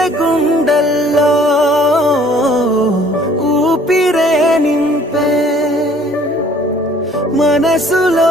గుడిసె గుండెల్లో ఊపిరే నింపే మనసులో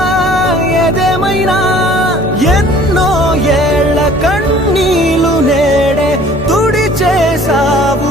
ఏదేమైనా ఎన్నో ఏళ్ళ కన్నీలు నేడే తుడి చేసావుగా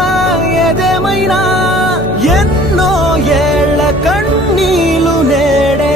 ఏదేమైనా ఎన్నో ఏళ్ళ కన్నీలు నేడే